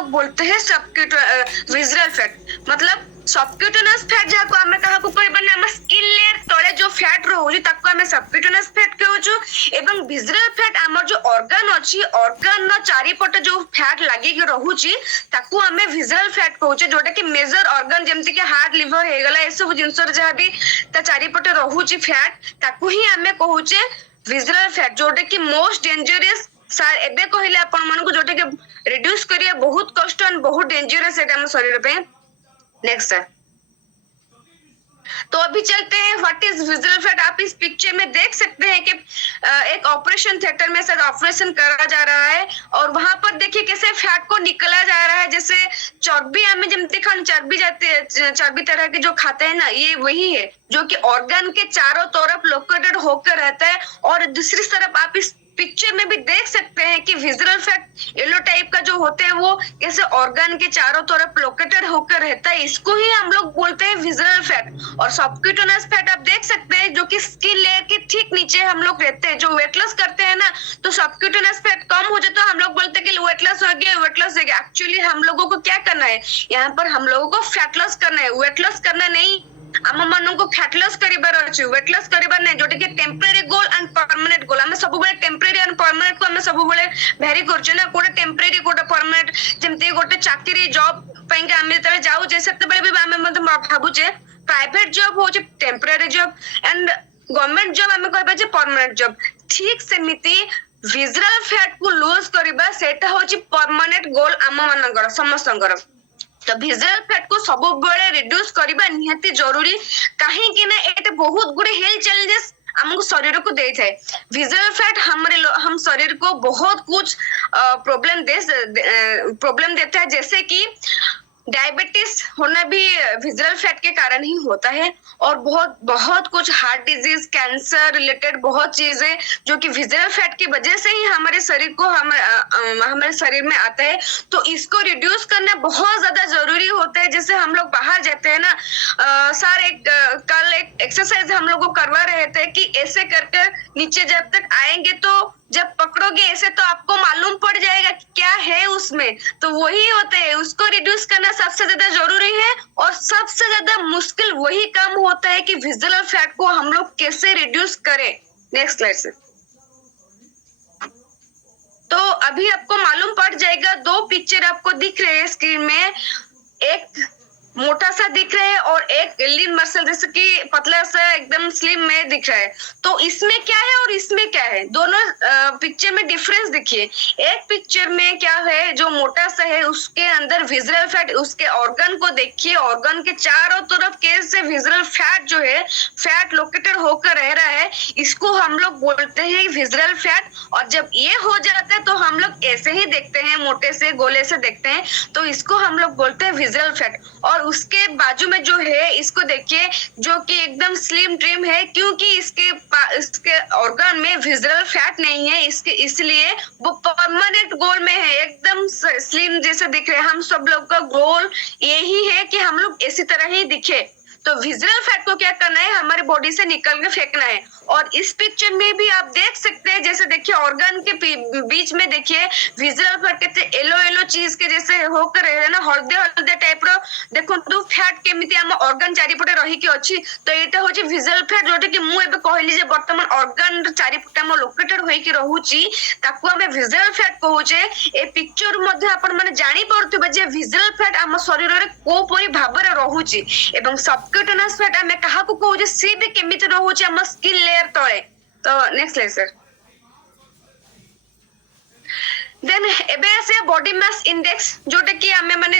लोग बोलते हैं विजुअल फैट मतलब सबक्यूटेनियस फैट जाको आमे कहाको कहबने हम स्किन लेयर तळे जो फैट रहउची ताको आमे सबक्यूटेनियस फैट कहउछु एवं विजुअल फैट हमर जो ऑर्गन अछि ऑर्गन न चारि पटे जो फैट लागि के रहउची ताको आमे विजुअल फैट कहउचे जोटा कि मेजर ऑर्गन जेमति कि हार्ट लिवर हे गला ए सब जिंसर जहा भी ता चारि पटे रहउची फैट ताको ही आमे कहउचे विजुअल फैट जोटा कि मोस्ट डेंजरस सर एबे कहिले अपन मन को जोटा कि रिड्यूस करिया बहुत कष्ट और बहुत डेंजरस है हम शरीर पे। नेक्स्ट सर, तो अभी चलते हैं व्हाट इज विजुअल फैट। आप इस पिक्चर में देख सकते हैं कि एक ऑपरेशन थिएटर में सर ऑपरेशन करा जा रहा है और वहां पर देखिए कैसे फैट को निकला जा रहा है। जैसे चर्बी हमें जमती खान चर्बी जाते चर्बी तरह के जो खाते हैं ना, ये वही है जो कि ऑर्गन के चारों तरफ लोकेटेड होकर रहता है। और दूसरी तरफ आप इस पिक्चर में भी देख सकते हैं कि विजुअल फैट येलो टाइप का जो होते हैं वो कैसे ऑर्गन के चारों तरफ लोकेटेड होकर रहता है, इसको ही हम लोग बोलते हैं विजुअल फैट। और सबक्यूटेनियस फैट आप देख सकते हैं जो कि स्किन लेयर के ठीक नीचे हम लोग रहते हैं। जो वेट लॉस करते हैं ना, तो सबक्यूटेनियस फैट कम हो जाए तो हम लोग बोलते हैं कि वेट लॉस हो गया, वेट लॉस हो गया। एक्चुअली हम लोगों को क्या करना है, यहाँ पर हम लोगों को फैट लॉस करना है, वेट लॉस करना नहीं। आम मानक फैट लॉस करिबार अछि, वेट लॉस करिबार नै, जोटे कि टेम्परेरी गोल एंड परमानेंट गोल। हम सब बेले टेम्परेरी एंड परमानेंट को हम सब बेले वेरी करछ ना, कोटे टेम्परेरी कोटे परमानेंट। जेमति गोटे चाकरी जॉब पई के हम तबे जाउ जे सेते बेले भी हम मतलब भाबुचे प्राइवेट जॉब हो जे temporary job and government job हम कहबा जे परमानेंट जॉब। ठीक सेमिति विजुअल फैट को लूज करिबा सेटा होची परमानेंट गोल आम मानकर समस्तंकर। तो विजुअल फैट को सब बेले रिड्यूस करबा निहाती जरूरी, काहे कि ना एते बहुत गुडे हेल्थ चैलेंजेस हमको शरीर को दे थे। विजुअल फैट हम शरीर को बहुत कुछ प्रॉब्लम देता है, जैसे कि डायबिटीज होना भी विजुअल फैट के कारण ही होता है। और बहुत कुछ हार्ट डिजीज, कैंसर रिलेटेड बहुत चीजें जो कि विजुअल फैट की वजह से ही हमारे शरीर को हमारे शरीर में आता है। तो इसको रिड्यूस करना बहुत ज्यादा जरूरी होता है। जैसे हम लोग बाहर जाते हैं ना, सर कल एक एक्सरसाइज हम लोग को करवा रहे थे कि ऐसे करके नीचे जब तक आएंगे तो जब पकड़ोगे ऐसे तो आपको मालूम पड़ जाएगा कि क्या है उसमें। तो वही होता है, उसको रिड्यूस करना सबसे ज्यादा जरूरी है। और सबसे ज्यादा मुश्किल वही काम होता है कि विजुअल फैट को हम लोग कैसे रिड्यूस करें। नेक्स्ट स्लाइड से। तो अभी आपको मालूम पड़ जाएगा, दो पिक्चर आपको दिख रहे हैं स्क्रीन में, एक मोटा सा दिख रहा है और एक लीन मसल जैसे कि पतला सा एकदम स्लिम में दिख रहा है। तो इसमें क्या है और इसमें क्या है, दोनों पिक्चर में डिफरेंस देखिए। एक पिक्चर में क्या है, जो मोटा सा है उसके अंदर विजुअल फैट, उसके ऑर्गन को देखिए, ऑर्गन के चारों तरफ कैसे विजुअल फैट जो है फैट लोकेटेड होकर रह रहा है, इसको हम लोग बोलते हैं विजुअल फैट। और जब ये हो जाता है तो हम लोग ऐसे ही देखते हैं, मोटे से गोले से देखते हैं, तो इसको हम लोग बोलते हैं विजुअल फैट। और उसके बाजू में जो है इसको देखिए, जो कि एकदम स्लिम ट्रिम है, क्योंकि इसके ऑर्गन में विजुअल फैट नहीं है, इसके इसलिए वो परमानेंट गोल में है, एकदम स्लिम जैसे दिख रहे हैं। हम सब लोग का गोल यही है कि हम लोग इसी तरह ही दिखे। तो विजुअल फैट को क्या करना है, हमारे बॉडी से निकल के फेंकना है। और इस पिक्चर में भी आप देख सकते हैं, जैसे देखिए ऑर्गन के बीच में देखिए विजुअल फैट केते येलो येलो चीज के जैसे होकर रहे ना, हल्दे हल्दे टाइप रो देखंतु फैट केमिति हम ऑर्गन चारिपटे रही के अछि। तो एटा होची विजुअल फैट, जोटे कि मु एबे कहली जे वर्तमान ऑर्गन चारिपटे हम लोकेटेड होई के रहूची, ताको हमें विजुअल फैट कहूचे। ए पिक्चर मध्ये आपण माने जानि पड़थबे जे विजुअल फैट हम शरीर रे को परि भाबरे रहूची एवं सबक्यूटेनियस फैट हमें कहा को कहूचे सी भी केमिति रहूची हम स्किन लेयर तळे। तो नेक्स्ट स्लाइड सर। देन एबे से बॉडी मास इंडेक्स, जोटे कि हमें माने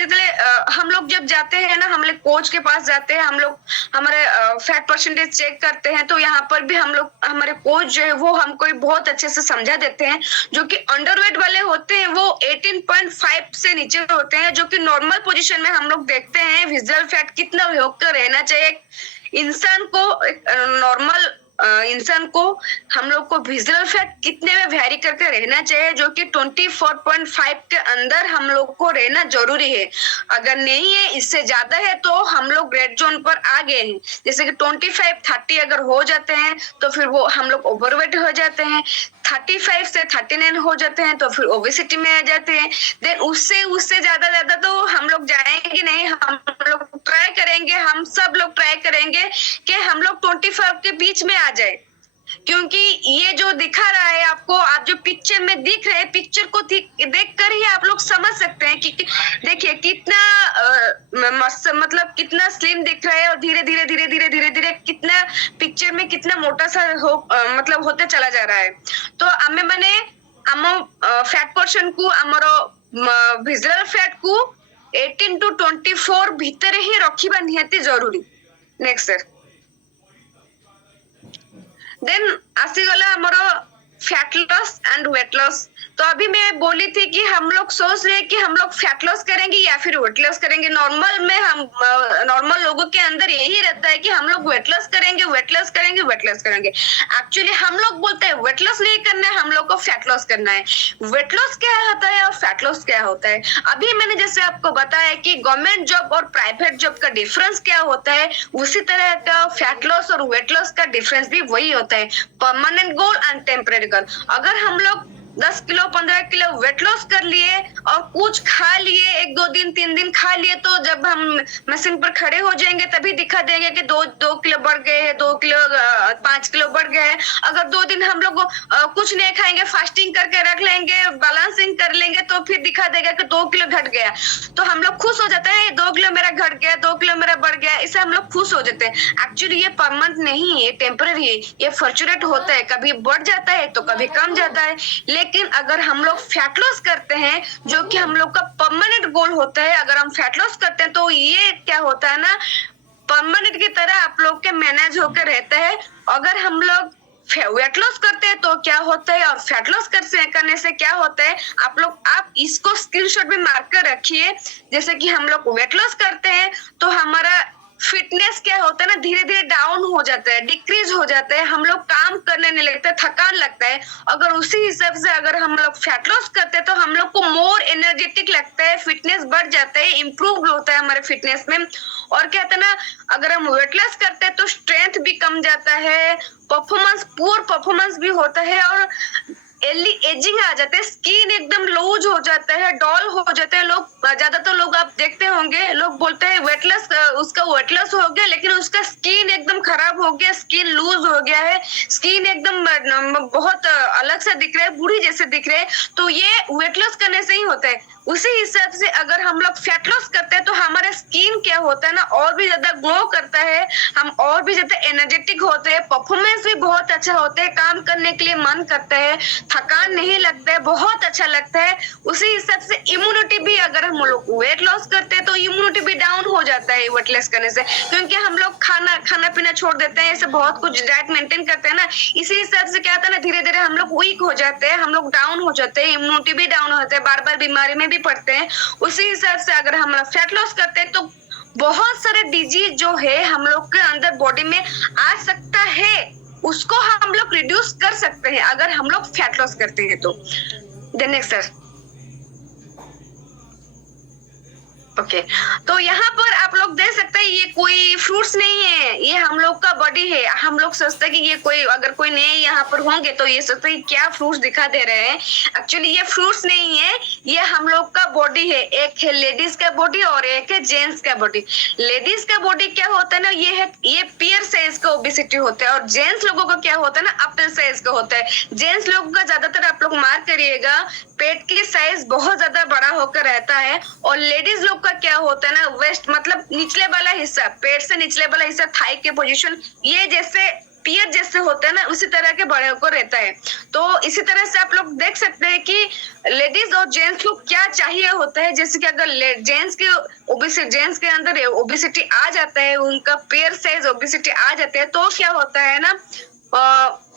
हम लोग जब जाते हैं ना, हम लोग कोच के पास जाते हैं, हम लोग हमारे फैट परसेंटेज चेक करते हैं, तो यहाँ पर भी हम लोग हमारे कोच जो है वो हमको बहुत अच्छे से समझा देते हैं। जो कि अंडरवेट वाले होते हैं वो 18.5 से नीचे होते हैं, जो कि नॉर्मल पोजीशन में हम लोग देखते हैं विजुअल फैट कितना होकर रहना चाहिए। इंसान को नॉर्मल इंसान को हम लोग को विजुअल फैट कितने में वेरी करके रहना चाहिए, जो कि 24.5 के अंदर हम लोग को रहना जरूरी है। अगर नहीं है, इससे ज्यादा है, तो हम लोग रेड जोन पर आ गए हैं। जैसे कि 25-30 अगर हो जाते हैं तो फिर वो हम लोग ओवरवेट हो जाते हैं। 35 से 39 हो जाते हैं तो फिर ओबेसिटी में आ जाते हैं। देन उससे ज्यादा तो हम लोग जाएंगे नहीं। हम लोग ट्राई करेंगे, हम सब लोग ट्राई करेंगे कि हम लोग 25 के बीच में आ जाए, क्योंकि ये जो दिखा रहा है आपको, आप जो पिक्चर में दिख रहे हैं, पिक्चर को देख कर ही आप लोग समझ सकते हैं कि देखिए कितना मतलब कितना स्लिम दिख रहा है, और धीरे धीरे कितना पिक्चर में कितना मोटा सा मतलब होते चला जा रहा है। तो आमे माने आम फैट पर्सन को आमर विजुअल फैट को 18 to 24 भितर ही रखिबा निहाती जरूरी। Next sir. देन आसीगला हमारा fat loss and weight loss. तो अभी मैं बोली थी कि हम लोग सोच रहे हैं कि हम लोग फैट लॉस करेंगे या फिर वेट लॉस करेंगे। नॉर्मल लोगों के अंदर यही रहता है कि हम लोग वेट लॉस करेंगे, वेट लॉस करेंगे, वेट लॉस करेंगे। एक्चुअली हम लोग बोलते हैं वेट लॉस नहीं करना है, हम लोग को फैट लॉस करना है। वेट लॉस क्या होता है और फैट लॉस क्या होता है? अभी मैंने जैसे आपको बताया कि गवर्नमेंट जॉब और प्राइवेट जॉब का डिफरेंस क्या होता है, उसी तरह का फैट लॉस और वेट लॉस का डिफरेंस भी वही होता है, परमानेंट गोल एंड टेम्परेरी गोल। अगर हम लोग 10 किलो 15 किलो वेट लॉस कर लिए और कुछ खा लिए, 1-2 दिन 3 दिन खा लिए, तो जब हम मशीन पर खड़े हो जाएंगे तभी दिखा देंगे कि 2 किलो बढ़ गए हैं, 2 किलो 5 किलो बढ़ गए हैं। अगर 2 दिन हम लोग कुछ नहीं खाएंगे, फास्टिंग करके रख लेंगे, बैलेंसिंग कर लेंगे, तो फिर दिखा देगा कि 2 किलो घट गया, तो हम लोग खुश हो जाते हैं, 2 किलो मेरा घट गया, 2 किलो मेरा बढ़ गया, इससे हम लोग खुश हो जाते हैं। एक्चुअली ये परमानेंट नहीं है, टेम्पररी है, ये फ्लक्चुएट होता है, कभी बढ़ जाता है तो कभी कम जाता है। लेकिन अगर हम लोग फैट लॉस करते हैं, जो कि हम लोग का परमानेंट गोल होता है, अगर हम फैट लॉस करते हैं तो ये क्या होता है ना, परमानेंट की तरह आप लोग के मैनेज होकर रहता है। अगर हम लोग वेट लॉस करते हैं तो क्या होता है और फैट लॉस करने से क्या होता है, आप इसको स्क्रीनशॉट में मार्क कर रखिए। जैसे कि हम लोग वेट लॉस करते हैं तो हमारा फिटनेस क्या होता है ना, धीरे धीरे डाउन हो जाता है, डिक्रीज हो जाता है, हम लोग काम करने नहीं लगते, थकान लगता है। अगर उसी हिसाब से अगर हम लोग फैट लॉस करते हैं तो हम लोग को मोर एनर्जेटिक लगता है, फिटनेस बढ़ जाता है, इम्प्रूव होता है हमारे फिटनेस में। और क्या होता है ना, अगर हम वेट लॉस करते हैं तो स्ट्रेंथ भी कम जाता है, पुअर परफॉर्मेंस भी होता है, और अर्ली एजिंग आ जाते हैं, स्किन एकदम लूज हो जाता है, डॉल हो जाते हैं। ज्यादातर लोग आप देखते होंगे, लोग बोलते हैं उसका वेट लॉस हो गया, लेकिन उसका स्किन एकदम खराब हो गया, स्किन लूज हो गया है, स्किन एकदम बहुत अलग सा दिख रहा है, बूढ़ी जैसे दिख रहे हैं। तो ये वेट लॉस करने से ही होता है। उसी हिसाब से अगर हम लोग फैट लॉस करते हैं तो हमारा स्किन क्या होता है ना, और भी ज्यादा ग्लो करता है, हम और भी ज्यादा एनर्जेटिक होते हैं, परफॉर्मेंस भी बहुत अच्छा होता है, काम करने के लिए मन करता है, थकान नहीं लगता है, बहुत अच्छा लगता है। उसी हिसाब से इम्यूनिटी भी, अगर हम लोग वेट लॉस करते हैं तो इम्यूनिटी भी डाउन हो जाता है वेट लॉस करने से, क्योंकि हम लोग खाना पीना छोड़ देते हैं, ऐसे बहुत कुछ डाइट मेंटेन करते हैं ना। इसी हिसाब से क्या होता है ना, धीरे धीरे हम लोग वीक हो जाते हैं, हम लोग डाउन हो जाते हैं, इम्यूनिटी भी डाउन होते हैं, बार बार बीमारी में भी पड़ते हैं। उसी हिसाब से अगर हम लोग फैट लॉस करते हैं तो बहुत सारे डिजीज जो है हम लोग के अंदर बॉडी में आ सकता है, उसको हम लोग रिड्यूस कर सकते हैं अगर हम लोग फैट लॉस करते हैं तो। Next sir. ओके, तो यहाँ पर आप लोग देख सकते हैं ये कोई फ्रूट्स नहीं है, ये हम लोग का बॉडी है। हम लोग सोचते हैं कि ये अगर कोई नए यहाँ पर होंगे तो ये सोचते हैं क्या फ्रूट्स दिखा दे रहे हैं। एक्चुअली ये फ्रूट्स नहीं है, ये हम लोग का बॉडी है। एक है लेडीज का बॉडी और एक है जेंट्स का बॉडी। लेडीज का बॉडी क्या होता है ना, ये पियर साइज का ओबेसिटी होता है, और जेंट्स लोगों का क्या होता है ना, अपर साइज का होता है। जेंट्स लोगों का ज्यादातर आप लोग मार्क करिएगा, पेट की साइज बहुत ज्यादा बड़ा होकर रहता है, और लेडीज लोग का क्या होता है ना, वेस्ट मतलब निचले वाला हिस्सा, पेट से निचले वाला हिस्सा, थाई के पोजीशन, ये जैसे पियर जैसे होता है ना, उसी तरह के बड़े होकर रहता है। तो इसी तरह से आप लोग देख सकते हैं कि लेडीज और जेंट्स को क्या चाहिए होता है। जैसे कि अगर जेंट्स के अंदर ओबेसिटी आ जाता है, उनका पेयर साइज ओबेसिटी आ जाता है, तो क्या होता है ना,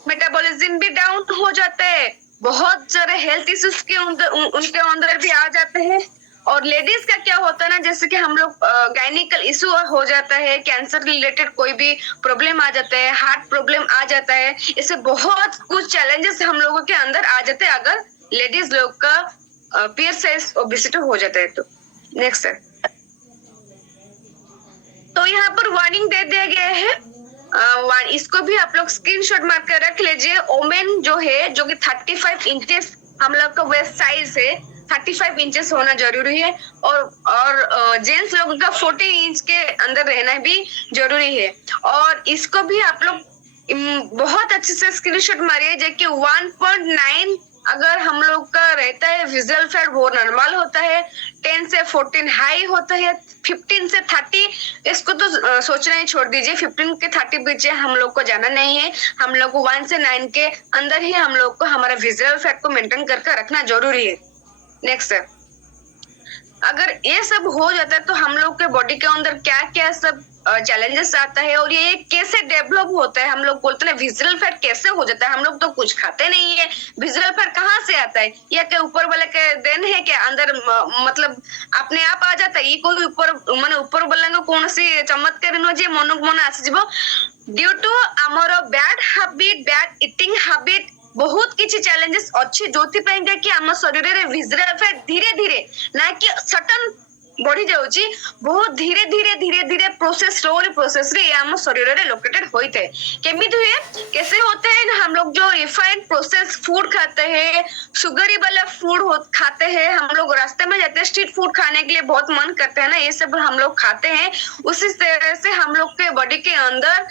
मेटाबॉलिज्म भी डाउन हो जाता है, बहुत सारे हेल्थ इश्यूज उनके अंदर भी आ जाते हैं। और लेडीज का क्या होता है ना, जैसे कि हम लोग गायनिकल इशू हो जाता है, कैंसर रिलेटेड कोई भी प्रॉब्लम आ जाता है, हार्ट प्रॉब्लम आ जाता है, इससे बहुत कुछ चैलेंजेस हम लोगों के अंदर आ जाते हैं अगर लेडीज लोग का पेयर साइज ओबेसिटी हो जाता है तो। नेक्स्ट है, तो यहाँ पर वार्निंग दे दिया गया है, इसको भी आप लोग स्क्रीनशॉट मार कर रख लीजिए। ओमेन जो है, जो कि 35 इंचेस हम लोग का वेस्ट साइज है, 35 इंचेस होना जरूरी है। और जेंट्स लोगों का 40 इंच के अंदर रहना भी जरूरी है। और इसको भी आप लोग बहुत अच्छे से स्क्रीनशॉट मारिए, जो कि 1.9 अगर हम लोग का रहता है विजुअल फैट वो नॉर्मल होता है, 10 से 14 हाई होता है, 15 से 30 इसको तो सोचना ही छोड़ दीजिए, 15 के 30 बीच हम लोग को जाना नहीं है। हम लोग को 1 से 9 के अंदर ही हम लोग को हमारा विजुअल फैट को मेंटेन करके रखना जरूरी है। नेक्स्ट है, अगर ये सब हो जाता है तो हम लोग के बॉडी के अंदर क्या क्या सब चैलेंजेस आता है और ये कैसे डेवलप होता है। हम लोग बोलते हैं विजुअल फैट कैसे हो जाता है, हम लोग तो कुछ खाते नहीं है, विजुअल फैट कहाँ से आता है? या के ऊपर वाले के देन है क्या? अंदर मतलब अपने आप आ जाता है? ये कोई ऊपर माने ऊपर वाला कौन सी चमत्कार नोजी मनक मन आसीजिबो ड्यू टू आमर bad habit, bad eating habit, बहुत किसी चैलेंजेस अच्छी जोथि पाएंगे कि आम शरीर रे विजुअल फैट धीरे धीरे ना कि सडन बढ़ी जाउची, बहुत धीरे धीरे धीरे धीरे प्रोसेस स्लोली प्रोसेस रे आम शरीर रे लोकेटेड होते हैं। केमिति हुए कैसे होते हैं? हम लोग जो रिफाइंड प्रोसेस फूड खाते हैं, शुगरी वाला फूड खाते हैं, हम लोग रास्ते में जाते हैं स्ट्रीट फूड खाने के लिए बहुत मन करते हैं ना, ये सब हम लोग खाते हैं। उसी तरह से हम लोग के बॉडी के अंदर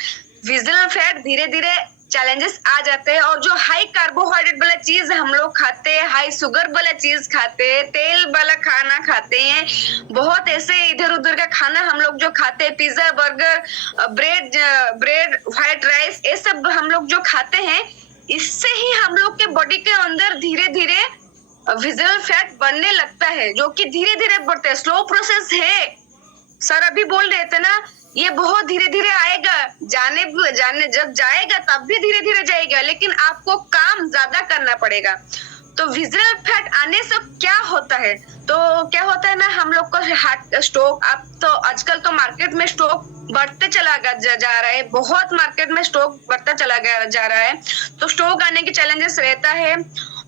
विजुअल फैट धीरे धीरे चैलेंजेस आ जाते हैं। और जो हाई कार्बोहाइड्रेट वाला चीज हम लोग खाते हैं, हाई शुगर वाला चीज खाते हैं, तेल वाला खाना खाते हैं, बहुत ऐसे इधर उधर का खाना हम लोग जो खाते हैं, pizza burger bread white rice, ये सब हम लोग जो खाते हैं, इससे ही हम लोग के बॉडी के अंदर धीरे धीरे विजुअल फैट बनने लगता है, जो कि धीरे धीरे बढ़ता है। स्लो प्रोसेस है सर, अभी बोल रहे थे ना, ये बहुत धीरे धीरे आएगा, जाने जब जाएगा तब भी धीरे धीरे जाएगा, लेकिन आपको काम ज्यादा करना पड़ेगा। तो विजुअल फैट आने से क्या होता है? तो क्या होता है ना, हम लोग को हार्ट स्ट्रोक, अब तो आजकल तो मार्केट में स्ट्रोक बढ़ते चला जा रहा है, बहुत मार्केट में स्ट्रोक बढ़ता चला जा रहा है। तो स्ट्रोक आने के चैलेंजेस रहता है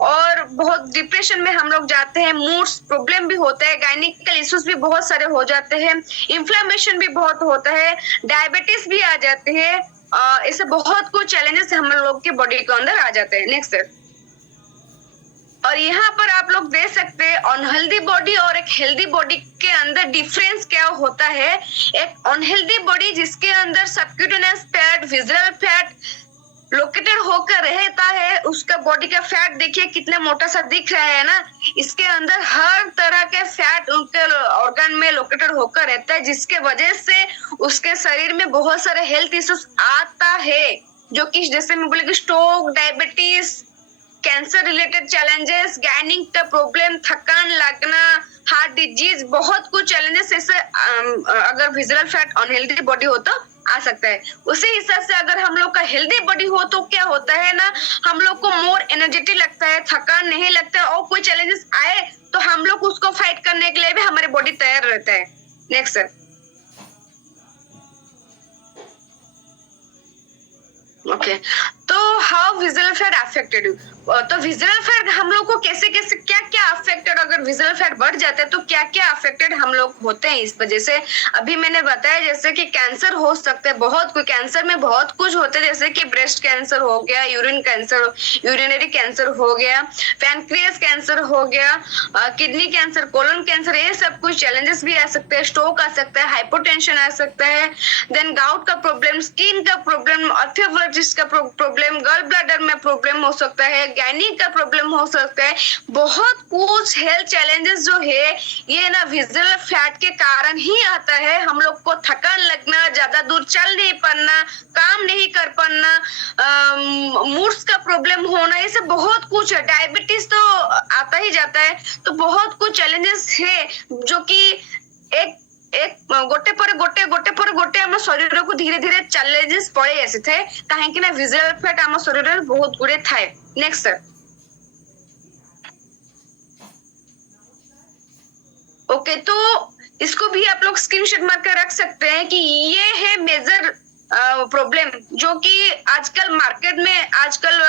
और बहुत डिप्रेशन में हम लोग जाते हैं, मूड प्रॉब्लम भी होता है, गायनिकल इश्यूज भी बहुत सारे हो जाते हैं, इन्फ्लेमेशन भी बहुत होता है, डायबिटीज भी आ जाते हैं, ऐसे बहुत कुछ चैलेंजेस हम लोग के बॉडी के अंदर आ जाते हैं। नेक्स्ट, और यहाँ पर आप लोग देख सकते हैं अनहेल्दी बॉडी और एक हेल्दी बॉडी के अंदर डिफरेंस क्या होता है। एक अनहेल्दी बॉडी जिसके अंदर subcutaneous fat, visual fat located होकर रहता है, उसका बॉडी का फैट देखिए कितना मोटा सा दिख रहा है ना, इसके अंदर हर तरह के फैट उनके ऑर्गन में लोकेटेड होकर रहता है, जिसके वजह से उसके शरीर में बहुत सारे हेल्थ इश्यूज आता है, जो कि जैसे मैं बोले कि stroke, diabetes, cancer related challenges, gynaec का प्रॉब्लम, थकान लगना, हार्ट डिजीज, बहुत कुछ चैलेंजेस ऐसे अगर विजुअल फैट अनहेल्दी बॉडी हो तो आ सकता है। उसी हिसाब से अगर हम लोग का हेल्दी बॉडी हो तो क्या होता है ना, हम लोग को मोर एनर्जेटिक लगता है, थकान नहीं लगता है, और कोई चैलेंजेस आए तो हम लोग उसको फाइट करने के लिए भी हमारी बॉडी तैयार रहता है। नेक्स्ट, ओके, तो हाउ विजुअल फैट अफेक्टेड, तो विजुअल फैट हम लोग को कैसे कैसे क्या क्या अफेक्टेड, अगर विजुअल फैट बढ़ जाता है तो क्या क्या अफेक्टेड हम लोग होते हैं इस वजह से। अभी मैंने बताया जैसे कि कैंसर हो सकता है, बहुत कुछ कैंसर में बहुत कुछ होते हैं, जैसे कि ब्रेस्ट कैंसर हो गया, यूरिन कैंसर, यूरिनरी कैंसर हो गया, पैनक्रियास कैंसर हो गया, किडनी कैंसर, कोलन कैंसर, ये सब कुछ चैलेंजेस भी आ सकते हैं, स्ट्रोक आ सकता है, हाइपोटेंशन आ सकता है, देन गाउट का प्रॉब्लम, स्किन का प्रॉब्लम, ऑर्थोप्रोसिस का प्रॉब्लम, गल ब्लैडर में प्रॉब्लम हो सकता है, गायनिक का प्रॉब्लम हो सकता है, बहुत कुछ हेल्थ चैलेंजेस जो है ये ना विजुअल फैट के कारण ही आता है। हम लोग को थकान लगना, ज्यादा दूर चल नहीं पाना, काम नहीं कर पाना, मूड्स का प्रॉब्लम होना, ये सब बहुत कुछ है, डायबिटीज तो आता ही जाता है। तो बहुत कुछ चैलेंजेस है जो कि एक गोटे पर गोटे आम शरीर को धीरे धीरे चैलेंजेस पड़े आसी थे, कहीं ना विजुअल फैट आम शरीर बहुत गुड़े थाए। नेक्स्ट, ओके, तो इसको भी आप लोग स्क्रीनशॉट मार कर रख सकते हैं कि ये है मेजर प्रॉब्लम जो कि आजकल मार्केट में आजकल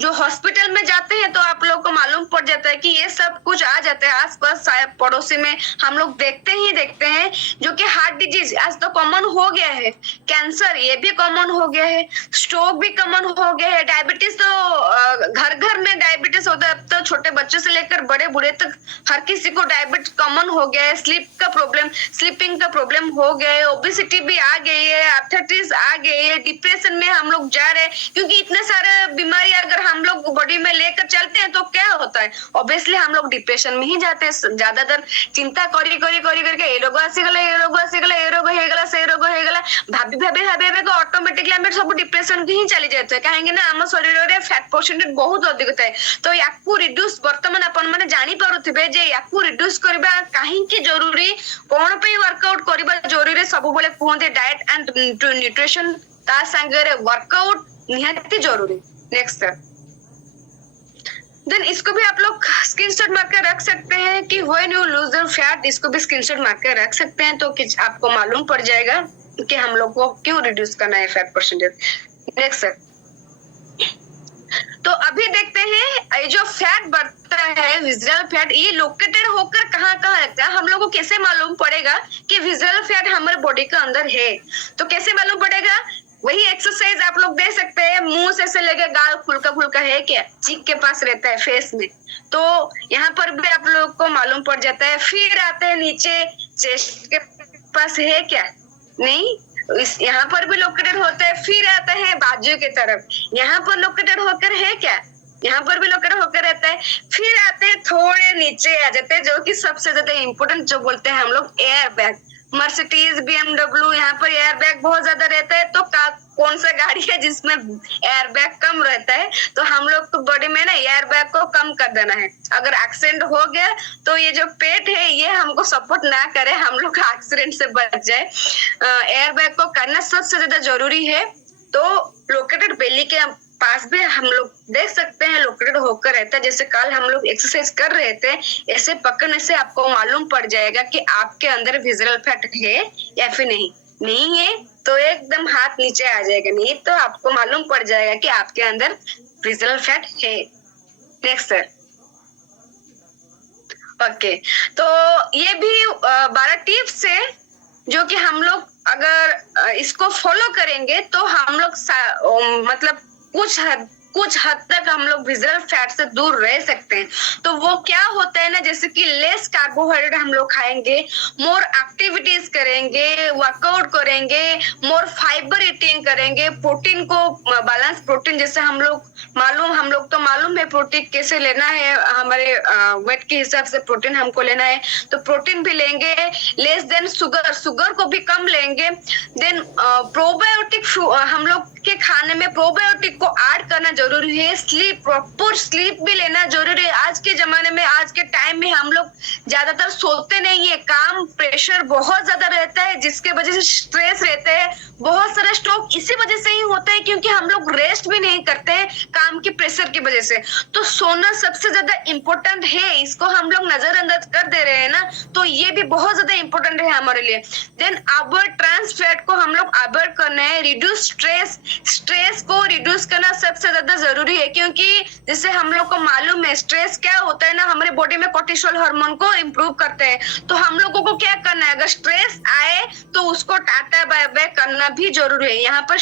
जो हॉस्पिटल में जाते हैं तो आप लोग को मालूम पड़ जाता है कि ये सब कुछ आ जाता है आसपास शायद पड़ोसी में हम लोग देखते ही देखते हैं, जो कि हार्ट डिजीज आज तो कॉमन हो गया है, कैंसर ये भी कॉमन हो गया है, स्ट्रोक भी कॉमन हो गया है, डायबिटीज तो घर घर में डायबिटीज होता है। अब तो छोटे बच्चों से लेकर बड़े बूढ़े तक हर किसी को डायबिटीज कॉमन हो गया है। स्लीपिंग का प्रॉब्लम हो गया है, ओबेसिटी भी आ गई है, आर्थराइटिस आ गई है, डिप्रेशन में हम लोग जा रहे हैं, क्योंकि इतने सारे बीमारी अगर हम लोग बॉडी में लेकर चलते हैं तो क्या होता है, ऑब्वियसली हम लोग डिप्रेशन में ही जाते हैं। ज्यादातर चिंता करी करी करी करके ये रोग आसीगला ये रोग आसीगला ये रोग हेगला से रोग हेगला भाभी भाभी भाभी भाभी ऑटोमेटिकली हमें सब डिप्रेशन ही चली जाते हैं, कहेंगे ना आम शरीर रे फैट परसेंटेज बहुत अधिक थाए। तो याकू रिड्यूस वर्तमान अपन माने जानी पारुथिबे जे याकू रिड्यूस करबा काहेकि जरूरी, कोन पे वर्कआउट करबा जरूरी, सब बोले कहते डाइट एंड न्यूट्रिशन ता संगे वर्कआउट निहाती जरूरी। नेक्स्ट सर, देन इसको भी आप लोग स्क्रीनशॉट मार कर रख सकते हैं कि when you lose the fat, इसको भी स्क्रीनशॉट मार कर रख सकते हैं तो कि आपको मालूम पड़ जाएगा कि हम लोग को क्यों रिड्यूस करना है फैट परसेंटेज। नेक्स्ट सर, तो अभी देखते हैं ये जो फैट बढ़ता है विजरल फैट, ये लोकेटेड होकर कहाँ कहाँ लगता है, हम लोग को कैसे मालूम पड़ेगा कि विजरल फैट हमारे बॉडी के अंदर है, तो कैसे मालूम पड़ेगा, वही एक्सरसाइज आप लोग दे सकते हैं। मुंह से लेके गाल फुल्का फुल्का है क्या, चीक के पास रहता है फेस में, तो यहाँ पर भी आप लोग को मालूम पड़ जाता है। फिर आते हैं नीचे, चेस्ट के पास है क्या, नहीं, इस यहाँ पर भी लोकेटेड होता है। फिर आता है बाजू की तरफ, यहाँ पर लोकेटेड होकर है क्या, यहाँ पर भी लोकेटेड होकर रहता है। फिर आते हैं थोड़े नीचे आ जाते हैं, जो कि सबसे ज्यादा इम्पोर्टेंट जो बोलते हैं हम लोग एयर बैग, मर्सिडीज BMW, यहाँ पर एयर बैग बहुत ज्यादा रहता है। तो कौन सा गाड़ी है जिसमें एयर बैग कम रहता है, तो हम लोग को बॉडी में ना एयर बैग को कम कर देना है। अगर एक्सीडेंट हो गया तो ये जो पेट है ये हमको सपोर्ट ना करे, हम लोग एक्सीडेंट से बच जाए, एयर बैग को करना सबसे ज्यादा जरूरी है। तो लोकेटेड बेली के पास भी हम लोग देख सकते हैं लोकेटेड होकर रहता है। जैसे कल हम लोग एक्सरसाइज कर रहे थे, ऐसे पकड़ने से आपको मालूम पड़ जाएगा कि आपके अंदर विजरल फैट है या फिर नहीं है, तो एकदम हाथ नीचे आ जाएगा, नहीं तो आपको मालूम पड़ जाएगा कि आपके अंदर विजरल फैट है। नेक्स्ट सर, ओके, तो ये भी 12 टिप्स है जो कि हम लोग अगर इसको फॉलो करेंगे तो हम लोग मतलब कुछ हद तक हम लोग विजरल फैट से दूर रह सकते हैं। तो वो क्या होता है ना, जैसे कि लेस कार्बोहाइड्रेट हम लोग खाएंगे, मोर एक्टिविटीज करेंगे, वर्कआउट करेंगे, मोर फाइबर ईटिंग करेंगे, प्रोटीन को बैलेंस प्रोटीन, जैसे हम लोग तो मालूम है प्रोटीन कैसे लेना है, हमारे वेट के हिसाब से प्रोटीन हमको लेना है, तो प्रोटीन भी लेंगे। लेस देन शुगर को भी कम लेंगे। देन प्रोबायोटिक हम लोग के खाने में प्रोबायोटिक को ऐड करना जरूरी है। प्रॉपर स्लीप भी लेना जरूरी है। आज के जमाने में, आज के टाइम में हम लोग ज्यादातर सोते नहीं है, काम प्रेशर बहुत ज्यादा रहता है, जिसके वजह से स्ट्रेस रहता है, बहुत सारा स्ट्रोक इसी वजह से ही होता है, क्योंकि हम लोग रेस्ट भी नहीं करते हैं काम की प्रेशर की वजह से। तो सोना सबसे ज्यादा इम्पोर्टेंट है, इसको हम लोग नजरअंदाज कर दे रहे हैं ना, तो ये भी बहुत ज्यादा इम्पोर्टेंट है हमारे लिए। देन अवॉइड ट्रांस फैट को हम लोग अवॉइड करना है। रिड्यूस स्ट्रेस को रिड्यूस करना सबसे ज्यादा जरूरी है, क्योंकि जैसे हम लोग को मालूम है स्ट्रेस क्या होता है ना, हमारे बॉडी में कोर्टिसोल हार्मोन को इम्प्रूव करते हैं। तो हम लोगों को क्या करना है, अगर स्ट्रेस आए तो उसको टाटा बाय बाय करना भी जरूरी है। यहाँ पर